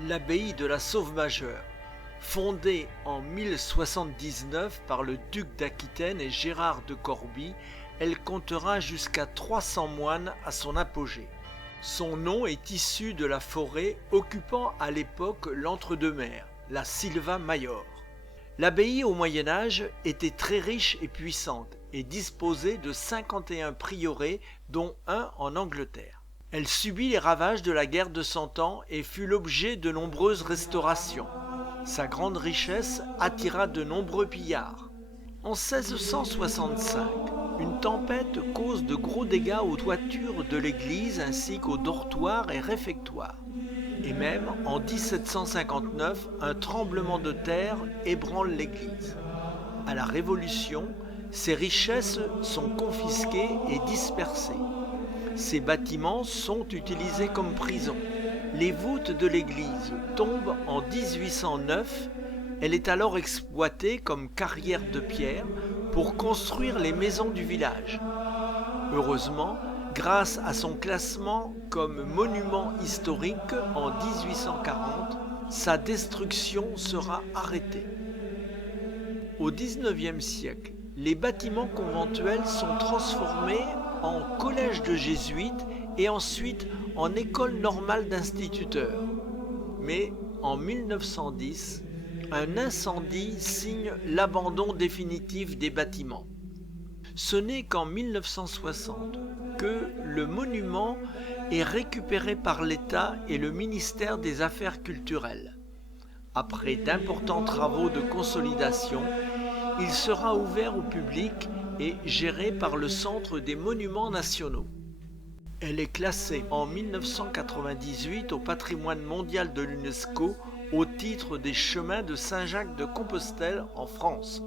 L'abbaye de la Sauve-Majeure, fondée en 1079 par le duc d'Aquitaine et Gérard de Corbie, elle comptera jusqu'à 300 moines à son apogée. Son nom est issu de la forêt occupant à l'époque l'entre-deux-mers, la Silva Maior. L'abbaye au Moyen Âge était très riche et puissante et disposait de 51 prieurés dont un en Angleterre. Elle subit les ravages de la guerre de Cent Ans et fut l'objet de nombreuses restaurations. Sa grande richesse attira de nombreux pillards. En 1665, une tempête cause de gros dégâts aux toitures de l'église ainsi qu'aux dortoirs et réfectoires. Et même en 1759, un tremblement de terre ébranle l'église. À la Révolution, ses richesses sont confisquées et dispersées. Ces bâtiments sont utilisés comme prison. Les voûtes de l'église tombent en 1809. Elle est alors exploitée comme carrière de pierre pour construire les maisons du village. Heureusement, grâce à son classement comme monument historique en 1840, sa destruction sera arrêtée. Au XIXe siècle, les bâtiments conventuels sont transformés en collège de jésuites et ensuite en école normale d'instituteurs. Mais en 1910, un incendie signe l'abandon définitif des bâtiments. Ce n'est qu'en 1960 que le monument est récupéré par l'État et le ministère des Affaires culturelles. Après d'importants travaux de consolidation, il sera ouvert au public et géré par le Centre des Monuments Nationaux. Elle est classée en 1998 au patrimoine mondial de l'UNESCO au titre des chemins de Saint-Jacques-de-Compostelle en France.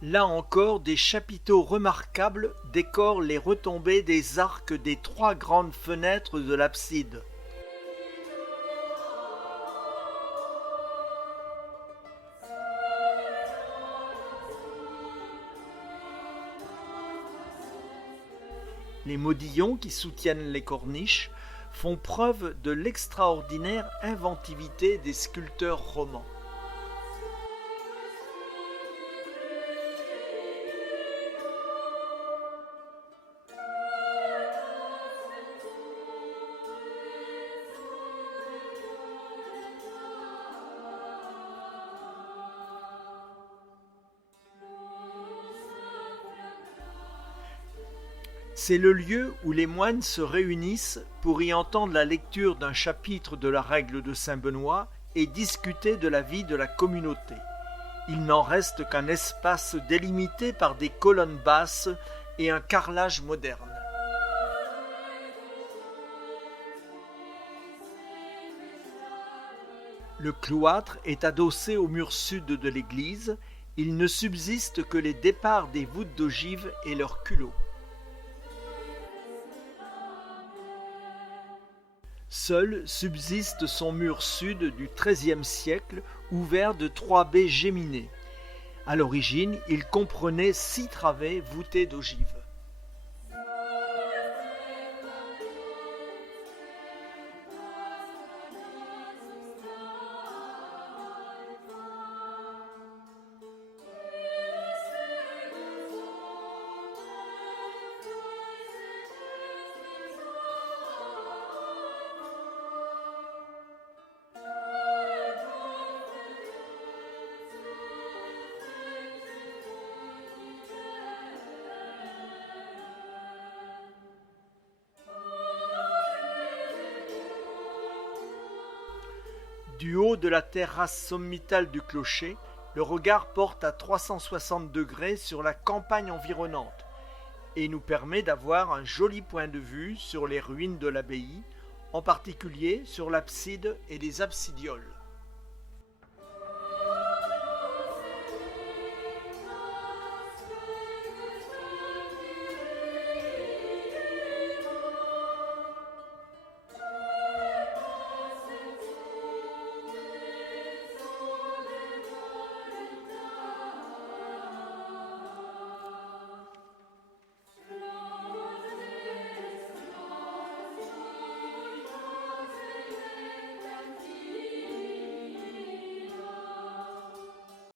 Là encore, des chapiteaux remarquables décorent les retombées des arcs des 3 grandes fenêtres de l'abside. Les modillons qui soutiennent les corniches font preuve de l'extraordinaire inventivité des sculpteurs romans. C'est le lieu où les moines se réunissent pour y entendre la lecture d'un chapitre de la règle de saint Benoît et discuter de la vie de la communauté. Il n'en reste qu'un espace délimité par des colonnes basses et un carrelage moderne. Le cloître est adossé au mur sud de l'église. Il ne subsiste que les départs des voûtes d'ogive et leurs culots. Seul subsiste son mur sud du XIIIe siècle, ouvert de 3 baies géminées. À l'origine, il comprenait 6 travées voûtées d'ogives. Du haut de la terrasse sommitale du clocher, le regard porte à 360 degrés sur la campagne environnante et nous permet d'avoir un joli point de vue sur les ruines de l'abbaye, en particulier sur l'abside et les absidioles.